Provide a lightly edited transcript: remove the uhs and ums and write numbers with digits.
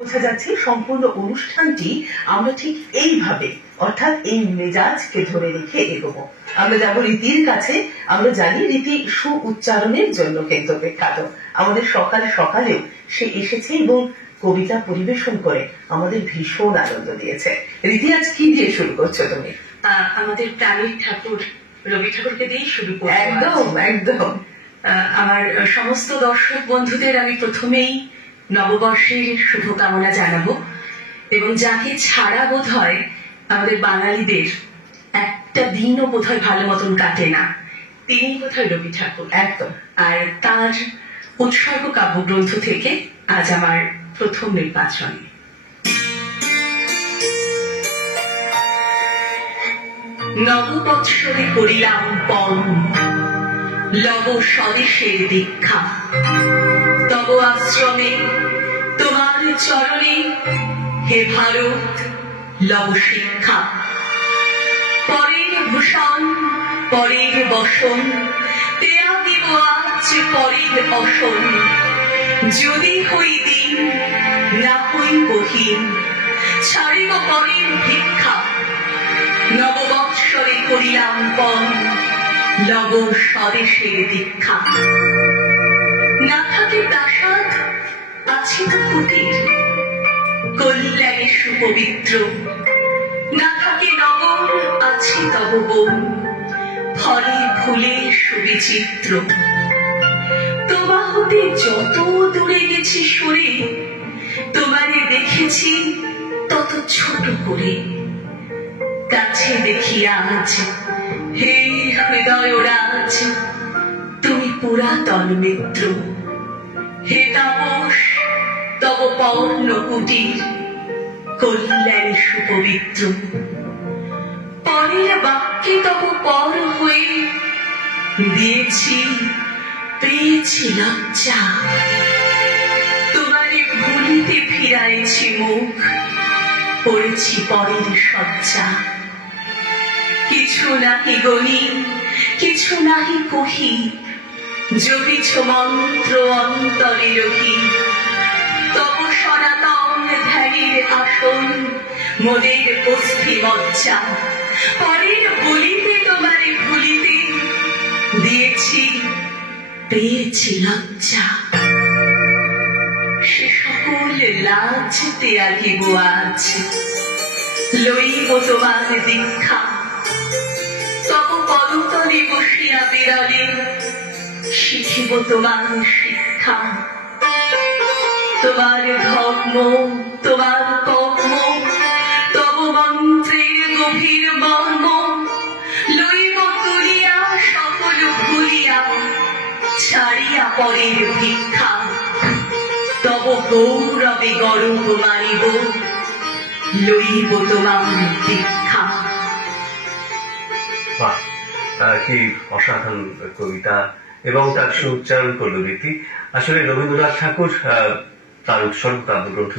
বোঝা যাচ্ছে সম্পূর্ণ অনুষ্ঠানটি আমরা ঠিক এইভাবে অর্থাৎ এই মেজাজকে ধরে রেখে এগোবো। আমরা যাব রীতির কাছে। আমরা জানি রীতি সু উচ্চারণের জন্য কিন্তু বিখ্যাত। আমাদের সকালেও সে এসেছে এবং কবিতা পরিবেশন করে আমাদের ভীষণ আনন্দ দিয়েছে। রীতি, আজ কি দিয়ে শুরু করছো তুমি? আমাদের প্রাণের ঠাকুর রবি ঠাকুরকে দিয়েই শুরু করব। একদম একদম। আমার সমস্ত দর্শক বন্ধুদের আমি প্রথমেই নববর্ষের শুভকামনা জানাবো, এবং যাকে ছাড়া বোধ হয় আমাদের বাঙালিদের একটা দিনও বোধ হয় ভালো মতন কাটে না, তিনি বোধ হয় রবি ঠাকুর। একদম। আর তার উৎসর্গ কাব্যগ্রন্থ থেকে আজ আমার প্রথম নির্বাচন। নববৎসরে করিলাম পণ, লব স্বদেশের দীক্ষা। তব আশ্রমে তোমার চরণে হে ভারত লব শিক্ষা। পরের ভূষণ পরের বসন, তেয়া দিব আজ পরের অসন। যদি হই দিন না হই বহিন, ছাড়িব পরের ভিক্ষা। নববৎসরে করিলাম পণ, লব স্বদেশের দীক্ষা। না থাকে প্রাসাদ আছে তো কুটির, কল্যাণে সুপবিত্র। না থাকে নগর আছে তব বন, ফলে ফুলে সুবিচিত্র। তোমা হতে যত দূরে গেছি সরে, তোমারে দেখেছি তত ছোট করে। কাছে দেখি আজ হে হৃদয় রাজ, তুমি পুরাতন মিত্র। হে তাপস তব পর্ণ কুটির, কল্যাণ সুপবিত্র। পরের বাক্যে তব পর হয়ে দিয়েছি পেয়েছি লজ্জা। তোমারে ভুলিতে ফিরাইছি মুখ, পড়েছি পরের শয্যা। কিছু নাহি গণি কিছু নাহি কহি, জপিছ মন্ত্র অন্তরে রহি। তব সনাতন ধ্যানের আসন, মোদের অস্থি মজ্জা। পরের বলিতে তোমারে ভুলিতে দিয়েছি পেয়েছি লজ্জা। সে সকল লাজ ত্যাগিব আজ, লইব তোমার দীক্ষা। তব পদতলে বসিয়া বিরালে, শিখিব তোমার শিক্ষা। তোমার ধর্ম তোমার কর্ম, তব মন্ত্রের গভীর মর্ম। লইব তুলিয়া সকল ভুলিয়া, ছাড়িয়া পরের ভিক্ষা। তব গৌরবে গর্ব মানিব, লইব তোমার দীক্ষা। কি অসাধারণ কবিতা, এবং তার সুউচ্চারণ করলো রীতি। আসলে রবীন্দ্রনাথ ঠাকুর তার উৎসর্গ কাব্যগ্রন্থ